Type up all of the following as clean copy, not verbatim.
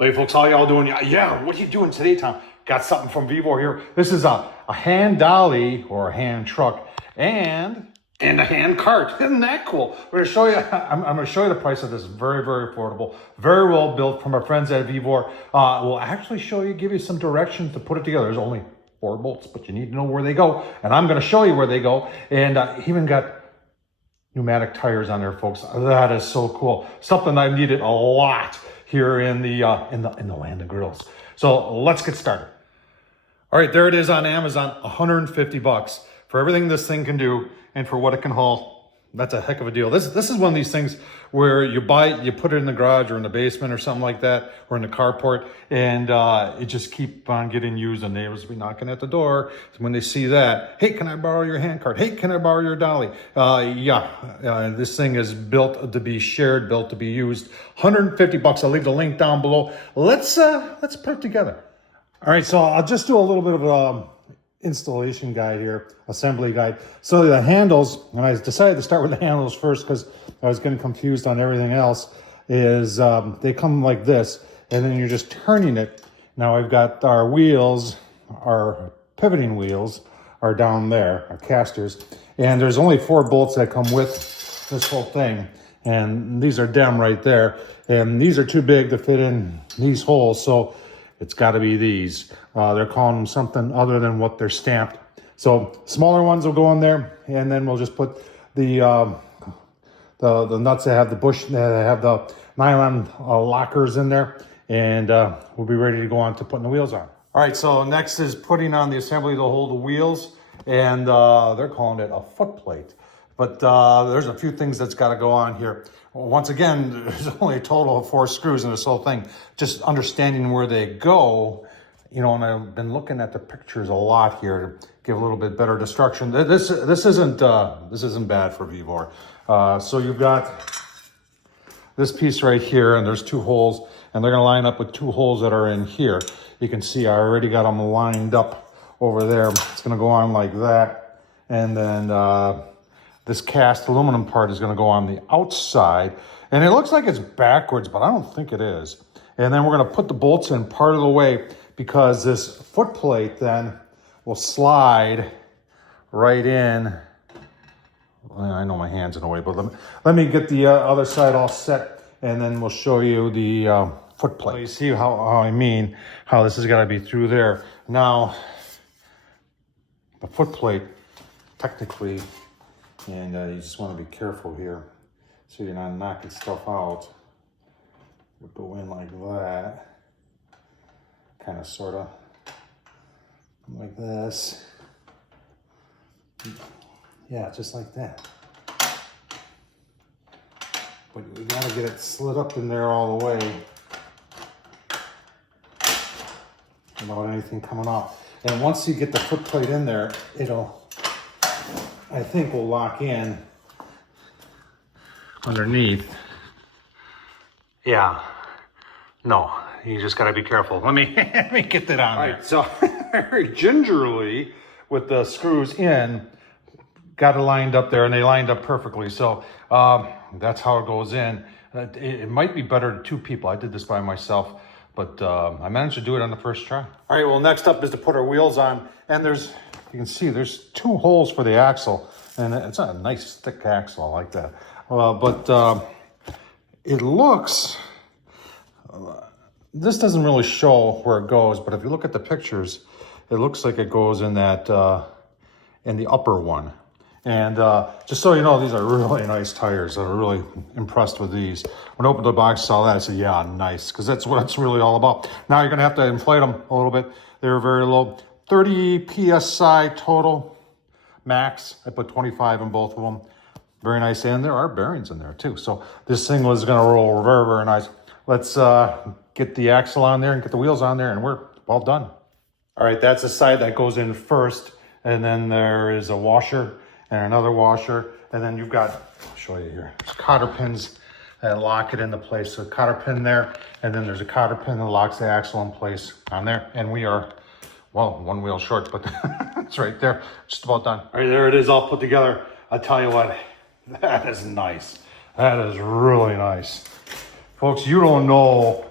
Hey folks, how y'all doing? Yeah, what are you doing today, Tom? Got something from VEVOR here. This is a hand dolly or a hand truck and a hand cart. Isn't that cool? We're gonna show you. I'm gonna show you the price of this. Very, very affordable, very well built from our friends at VEVOR. We'll actually show you, give you some directions to put it together. There's only 4 bolts, but you need to know where they go, and I'm gonna show you where they go. And even got pneumatic tires on there, folks. That is so cool. Something I've needed a lot here in the land of grills. So let's get started. All right, there it is on Amazon, 150 bucks for everything this thing can do and for what it can haul. That's a heck of a deal. This is one of these things where you buy it, you put it in the garage or in the basement or something like that, or in the carport, and it just keep on getting used. The neighbors will be knocking at the door. So when they see that, hey, can I borrow your hand cart? Hey, can I borrow your dolly? This thing is built to be shared, built to be used. 150 bucks. I'll leave the link down below. Let's put it together. All right, so I'll just do a little bit of installation guide here, assembly guide. So the handles, and I decided to start with the handles first because I was getting confused on everything else, is they come like this, and then you're just turning it. Now I've got our wheels, our pivoting wheels are down there, our casters, and there's only 4 bolts that come with this whole thing, and these are them right there, and these are too big to fit in these holes, so it's got to be these. They're calling them something other than what they're stamped. So smaller ones will go in there, and then we'll just put the nuts that have the bush, that have the nylon lockers in there, and we'll be ready to go on to putting the wheels on. All right, so next is putting on the assembly to hold the wheels, and they're calling it a foot plate. But there's a few things that's got to go on here. Once again, there's only a total of 4 screws in this whole thing. Just understanding where they go, you know, and I've been looking at the pictures a lot here to give a little bit better destruction. This isn't bad for VEVOR. So you've got this piece right here, and there's 2 holes, and they're going to line up with 2 holes that are in here. You can see I already got them lined up over there. It's going to go on like that, and then this cast aluminum part is going to go on the outside, and it looks like it's backwards, but I don't think it is. And then we're going to put the bolts in part of the way, because this foot plate then will slide right in. I know my hand's in the way, but let me get the other side all set, and then we'll show you the foot plate. You see how this has got to be through there. Now, the foot plate, technically, and you just want to be careful here so you're not knocking stuff out. We'll go in like that. Kind of, sort of, like this. Yeah, just like that. But we gotta get it slid up in there all the way without anything coming off. And once you get the foot plate in there, it'll, I think, will lock in underneath. Yeah, no. You just got to be careful. Let me get that on. All right, so very gingerly with the screws in, got it lined up there, and they lined up perfectly. So that's how it goes in. It might be better to 2 people. I did this by myself, but I managed to do it on the first try. All right, well, next up is to put our wheels on, and you can see there's 2 holes for the axle, and it's a nice thick axle. I like that. But it looks. This doesn't really show where it goes, but if you look at the pictures, it looks like it goes in that, in the upper one. And just so you know, these are really nice tires. I'm really impressed with these. When I opened the box, saw that, I said, yeah, nice, because that's what it's really all about. Now you're going to have to inflate them a little bit. They're very low. 30 PSI total max. I put 25 in both of them. Very nice, and there are bearings in there too. So this thing was going to roll very, very nice. Let's get the axle on there and get the wheels on there, and we're all done. All right, that's the side that goes in first, and then there is a washer and another washer, and then you've got, I'll show you here, there's cotter pins that lock it into place. So a cotter pin there, and then there's a cotter pin that locks the axle in place on there, and we are, well, 1 wheel short, but it's right there, just about done. All right, there it is all put together. I'll tell you what, that is nice. That is really nice. Folks, you don't know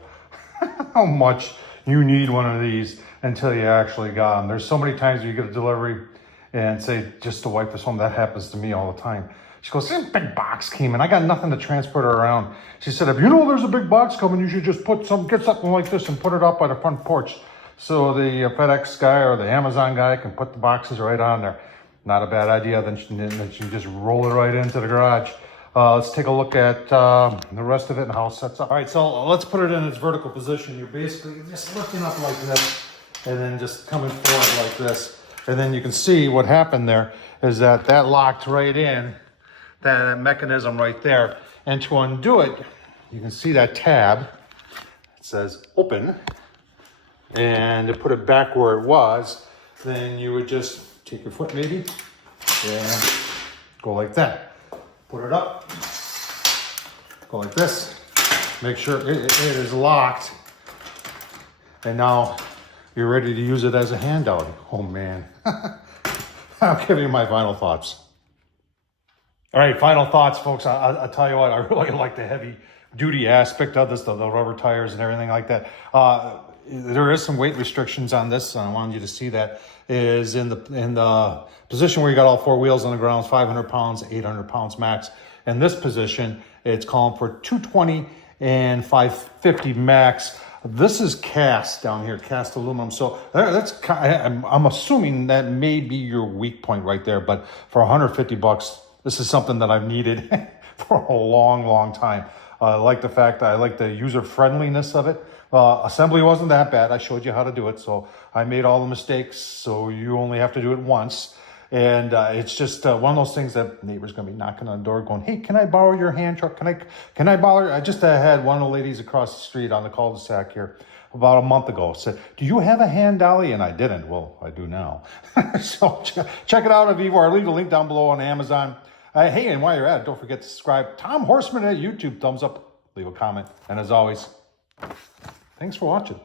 how much you need one of these until you actually got them. There's so many times you get a delivery and say, just to wipe this home. That happens to me all the time. She goes, this big box came in. I got nothing to transport it around. She said, if you know there's a big box coming, you should just get something like this and put it up by the front porch. So the FedEx guy or the Amazon guy can put the boxes right on there. Not a bad idea. Then you just roll it right into the garage. Let's take a look at the rest of it and how it sets up. All right, so let's put it in its vertical position. You're basically just lifting up like this and then just coming forward like this. And then you can see what happened there is that locked right in, that mechanism right there. And to undo it, you can see that tab. It says open. And to put it back where it was, then you would just take your foot maybe and go like that. Put it up, go like this, make sure it is locked, and now you're ready to use it as a hand dolly. Oh man, I'll give you my final thoughts. All right, final thoughts, folks. I'll tell you what, I really like the heavy duty aspect of this, the rubber tires and everything like that. There is some weight restrictions on this, and I wanted you to see that. Is in the position where you got all four wheels on the ground, 500 pounds, 800 pounds max. In this position, it's calling for 220 and 550 max. This is cast down here, cast aluminum. So I'm assuming that may be your weak point right there. But for 150 bucks, this is something that I've needed for a long, long time. I like the fact that I like the user friendliness of it. Assembly wasn't that bad. I showed you how to do it. So I made all the mistakes. So you only have to do it once. And it's just one of those things that neighbor's going to be knocking on the door going, hey, can I borrow your hand truck? Can I borrow? I just had one of the ladies across the street on the cul-de-sac here about a month ago said, do you have a hand dolly? And I didn't. Well, I do now. So check it out at VEVOR. I'll leave the link down below on Amazon. Hey, and while you're at it, don't forget to subscribe. Tom Horseman at YouTube. Thumbs up. Leave a comment. And as always, thanks for watching.